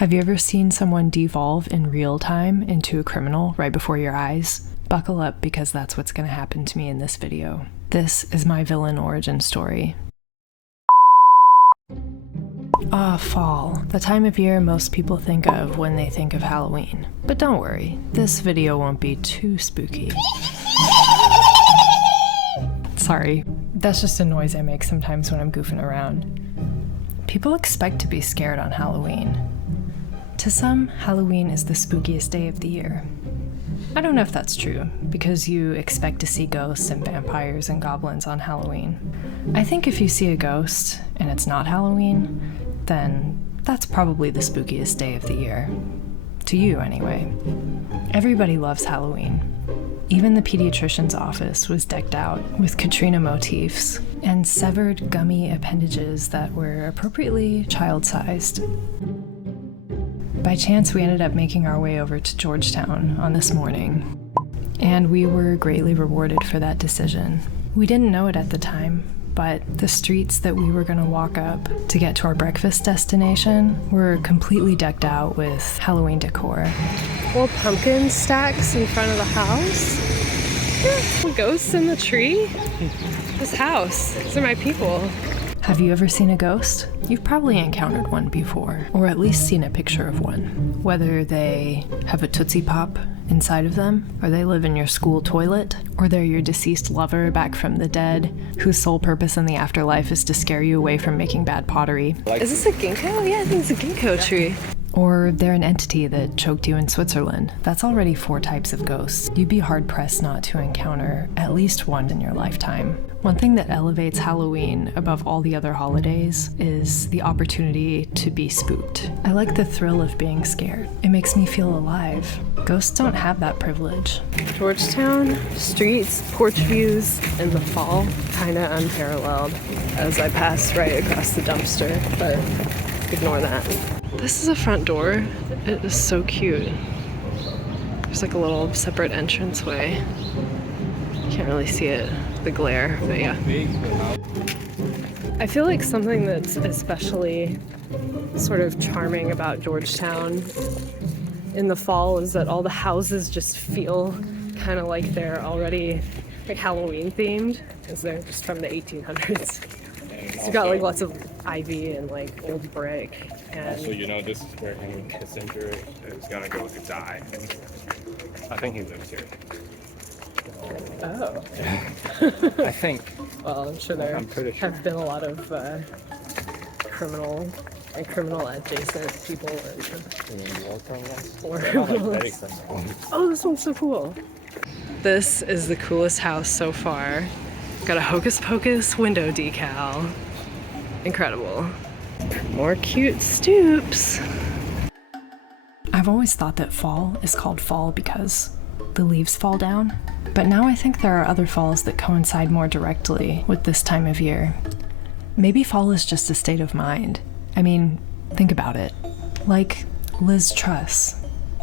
Have you ever seen someone devolve in real time into a criminal right before your eyes? Buckle up, because that's what's going to happen to me in this video. This is my villain origin story. Fall. The time of year most people think of when they think of Halloween. But don't worry, this video won't be too spooky. Sorry, that's just a noise I make sometimes when I'm goofing around. People expect to be scared on Halloween. To some, Halloween is the spookiest day of the year. I don't know if that's true, because you expect to see ghosts and vampires and goblins on Halloween. I think if you see a ghost and it's not Halloween, then that's probably the spookiest day of the year. To you, anyway. Everybody loves Halloween. Even the pediatrician's office was decked out with Katrina motifs and severed gummy appendages that were appropriately child-sized. By chance, we ended up making our way over to Georgetown on this morning, and we were greatly rewarded for that decision. We didn't know it at the time, but the streets that we were going to walk up to get to our breakfast destination were completely decked out with Halloween decor. Little pumpkin stacks in front of the house. Yeah, ghosts in the tree. This house. These are my people. Have you ever seen a ghost? You've probably encountered one before, or at least seen a picture of one. Whether they have a Tootsie Pop inside of them, or they live in your school toilet, or they're your deceased lover back from the dead, whose sole purpose in the afterlife is to scare you away from making bad pottery. Is this a ginkgo? Yeah, I think it's a ginkgo tree. Or they're an entity that choked you in Switzerland. That's already 4 types of ghosts. You'd be hard-pressed not to encounter at least one in your lifetime. One thing that elevates Halloween above all the other holidays is the opportunity to be spooked. I like the thrill of being scared. It makes me feel alive. Ghosts don't have that privilege. Georgetown, streets, porch views in the fall, kinda unparalleled as I pass right across the dumpster, but ignore that. This is a front door. It is so cute. There's like a little separate entranceway. Can't really see it, the glare, but yeah. I feel like something that's especially sort of charming about Georgetown in the fall is that all the houses just feel kind of like they're already like Halloween themed, because they're just from the 1800s. So you've got like lots of ivy and like old brick. And so you know this is where Henry Kissinger is gonna go to die. I think he lives here. Oh. I think. Well, I'm sure there have been a lot of criminal and criminal adjacent people. Oh, this one's so cool. This is the coolest house so far. Got a Hocus Pocus window decal. Incredible. More cute stoops. I've always thought that fall is called fall because the leaves fall down, but now I think there are other falls that coincide more directly with this time of year. Maybe fall is just a state of mind. I mean, think about it. Like Liz Truss.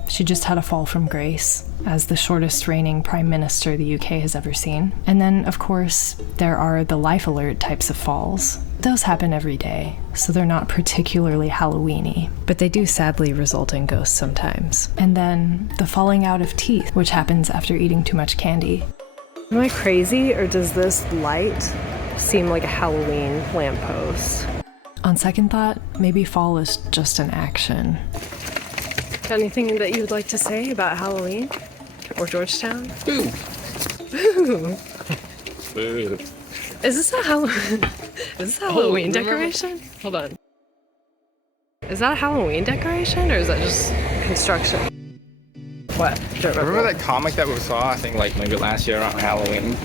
She just had a fall from grace as the shortest reigning prime minister the UK has ever seen. And then, of course, there are the life alert types of falls. Those happen every day, so they're not particularly Halloween-y, but they do sadly result in ghosts sometimes. And then the falling out of teeth, which happens after eating too much candy. Am I crazy, or does this light seem like a Halloween lamppost? On second thought, maybe fall is just an action. Got anything that you would like to say about Halloween? Or Georgetown? Boo! Boo! Boo! Is this a Halloween decoration? Hold on. Is that a Halloween decoration, or is that just construction? What? Remember that comic that we saw, I think like maybe last year around Halloween?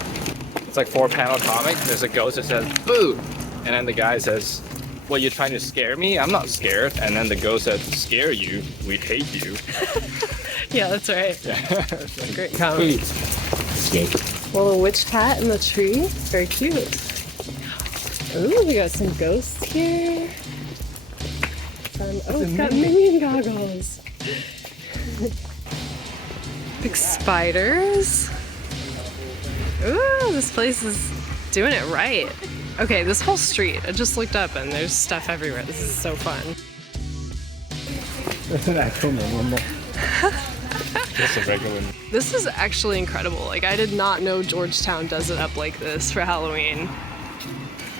It's like 4-panel comic. There's a ghost that says, boo! And then the guy says, well, you're trying to scare me? I'm not scared. And then the ghost says, scare you? We hate you. Yeah, that's right. Yeah. Great comic. Little witch cat in the tree. Very cute. Ooh, we got some ghosts here. Oh, it's got minion goggles. Big spiders. Ooh, this place is doing it right. Okay, this whole street, I just looked up and there's stuff everywhere. This is so fun. It's an actual minion. Just a regular. This is actually incredible. Like, I did not know Georgetown does it up like this for Halloween.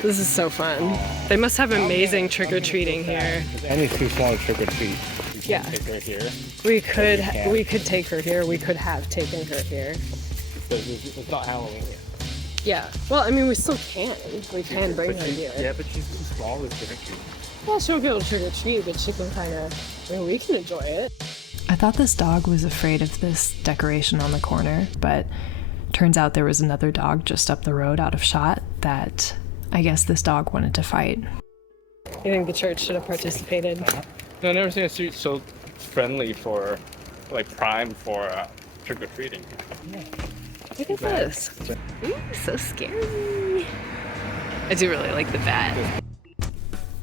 This is so fun. They must have amazing trick-or-treating here. Annie's too small to trick-or-treat. Yeah. Take her here. We could take her here. We could have taken her here. It's not Halloween yet. Yeah. Well, I mean, we still can. We can bring her here. Yeah, but she's too small to trick-or-treat. Well, she'll be able to trick-or-treat, but she can kind of, I mean, we can enjoy it. I thought this dog was afraid of this decoration on the corner, but turns out there was another dog just up the road out of shot that I guess this dog wanted to fight. You think the church should have participated? No, I've never seen a street so friendly for, like, prime for trick-or-treating. Look at this. Ooh, so scary. I do really like the bat.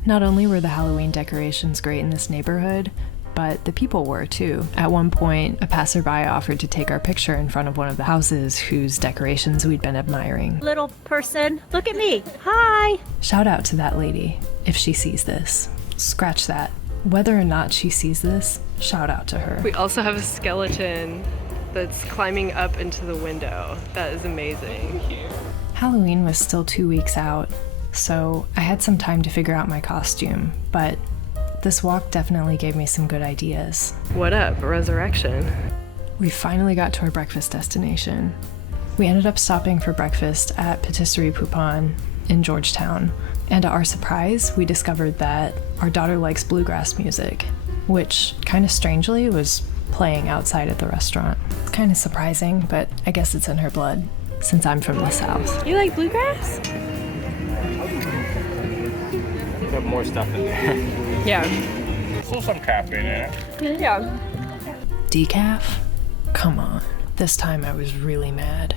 Not only were the Halloween decorations great in this neighborhood, but the people were too. At one point, a passerby offered to take our picture in front of one of the houses whose decorations we'd been admiring. Little person, look at me. Hi. Shout out to that lady, if she sees this. Scratch that. Whether or not she sees this, shout out to her. We also have a skeleton that's climbing up into the window. That is amazing. Halloween was still 2 weeks out, so I had some time to figure out my costume, but this walk definitely gave me some good ideas. What up, Resurrection? We finally got to our breakfast destination. We ended up stopping for breakfast at Patisserie Poupon in Georgetown, and to our surprise, we discovered that our daughter likes bluegrass music, which kind of strangely was playing outside at the restaurant. It's kind of surprising, but I guess it's in her blood, since I'm from the South. You like bluegrass? We have more stuff in there. Yeah. Still some caffeine in it. Yeah. Decaf? Come on. This time I was really mad.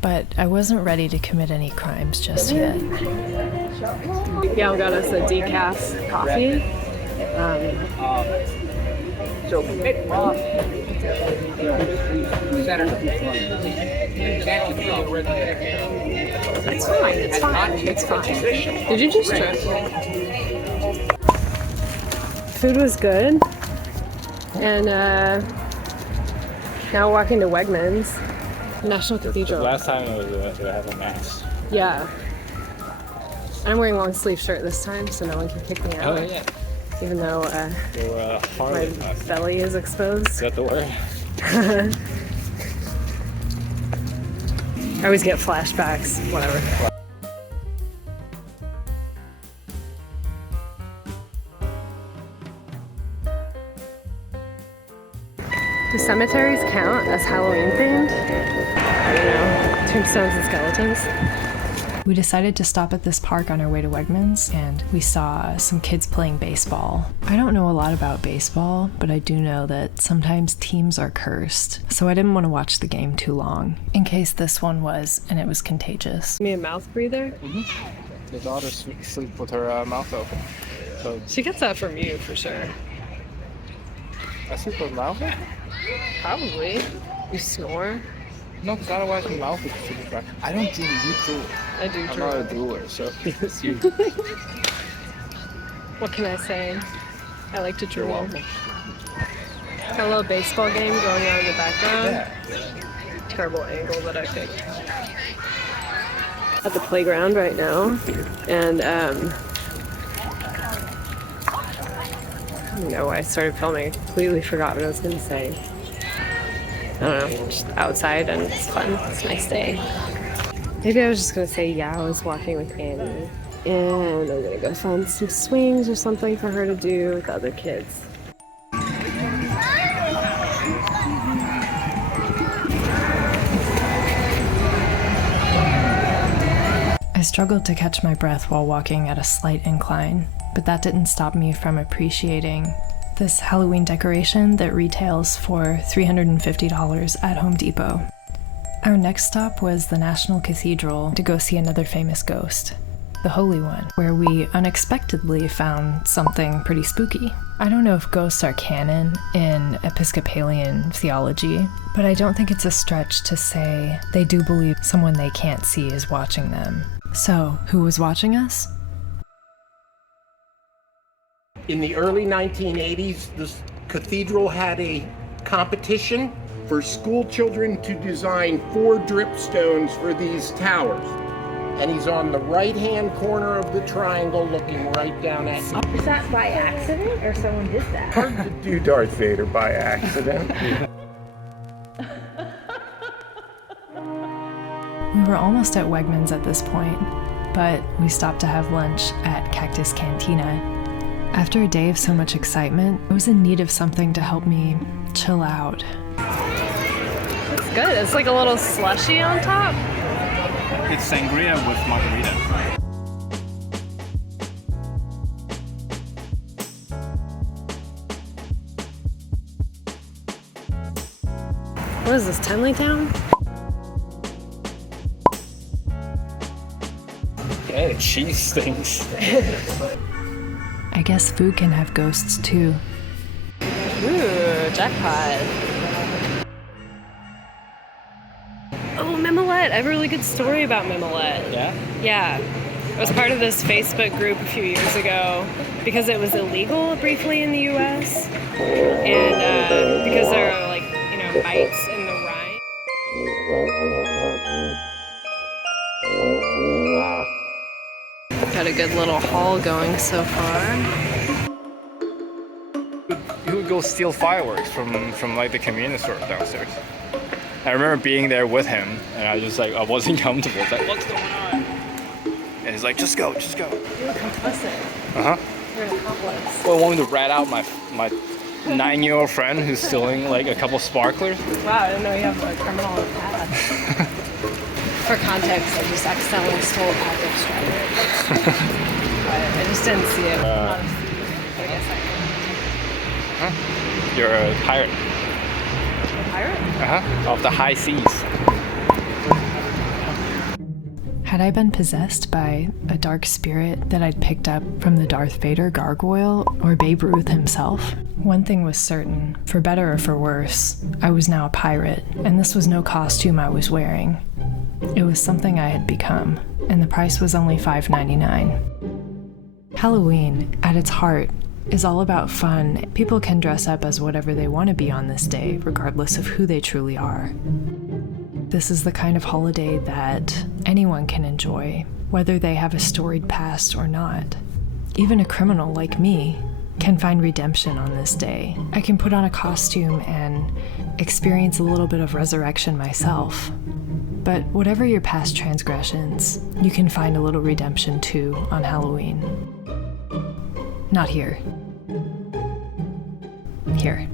But I wasn't ready to commit any crimes just yet. Gal got us a decaf coffee. It's fine, it's fine, it's fine. Did you just trip? Food was good. And now walking to Wegmans. National Cathedral. Last time it was to have a mass. Yeah. I'm wearing a long sleeve shirt this time, so no one can kick me out. Oh yeah. Even though my belly is exposed. Is that the word? I always get flashbacks, whatever. Do cemeteries count as Halloween themed? I don't know. Tombstones and skeletons? We decided to stop at this park on our way to Wegmans, and we saw some kids playing baseball. I don't know a lot about baseball, but I do know that sometimes teams are cursed, so I didn't want to watch the game too long, in case this one was, and it was contagious. Me a mouth breather? Mm-hmm. The daughter sleep with her mouth open. So She gets that from you, for sure. I sleep with my mouth open? Probably. You snore? No, because otherwise my mouth is super dry. I don't drool, you drool. I do I'm drool. not a drooler, so it's you. What can I say? I like to You're drool. welcome. Got a little baseball game going on in the background. Yeah. Terrible angle that I picked. At the playground right now, and I don't know why I started filming. I completely forgot what I was going to say. I don't know, just outside and it's fun. It's a nice day. Maybe I was just going to say, yeah, I was walking with Annie, and I'm going to go find some swings or something for her to do with the other kids. I struggled to catch my breath while walking at a slight incline, but that didn't stop me from appreciating this Halloween decoration that retails for $350 at Home Depot. Our next stop was the National Cathedral to go see another famous ghost, the Holy One, where we unexpectedly found something pretty spooky. I don't know if ghosts are canon in Episcopalian theology, but I don't think it's a stretch to say they do believe someone they can't see is watching them. So, who was watching us? In the early 1980s, this Cathedral had a competition for school children to design 4 dripstones for these towers. And he's on the right-hand corner of the triangle looking right down at you. Is that by accident or someone did that? Hard to do Darth Vader by accident. We were almost at Wegmans at this point, but we stopped to have lunch at Cactus Cantina. After a day of so much excitement, I was in need of something to help me chill out. It's good. It's like a little slushy on top. It's sangria with margarita. What is this, Tenley Town? Yeah, the cheese stinks. I guess food can have ghosts too. Ooh, jackpot. Oh, Mimolette. I have a really good story about Mimolette. Yeah? Yeah. I was part of this Facebook group a few years ago because it was illegal briefly in the US. And because there are, like, you know, bites in the rind. Got a good little haul going so far. You would go steal fireworks from like the convenience store downstairs. I remember being there with him, and I was just like, I wasn't comfortable. It's like, what's going on? And he's like, just go, just go. You're complicit. Uh-huh. You're an accomplice. Well, I wanted to rat out my 9-year-old friend who's stealing like a couple sparklers. Wow, I didn't know you have a criminal past. For context, I just accidentally stole a pack of strawberries. I just didn't see it. Not a thief, but I guess I Huh? You're a pirate. am. A pirate? Uh-huh. Of the high seas. Had I been possessed by a dark spirit that I'd picked up from the Darth Vader gargoyle or Babe Ruth himself? One thing was certain, for better or for worse, I was now a pirate, and this was no costume I was wearing. It was something I had become, and the price was only $5.99. Halloween, at its heart, is all about fun. People can dress up as whatever they want to be on this day, regardless of who they truly are. This is the kind of holiday that anyone can enjoy, whether they have a storied past or not. Even a criminal like me can find redemption on this day. I can put on a costume and experience a little bit of resurrection myself. But whatever your past transgressions, you can find a little redemption too on Halloween. Not here. Here.